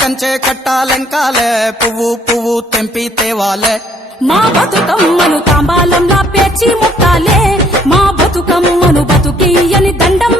కంచె కట్టాలెంకాలే పువ్వు పువ్వు తెంపి తేవాలే మా బతుకమ్మను తాంబాలంలా పేర్చి ముట్టాలే మా బతుకమ్మను బతుకియని దండం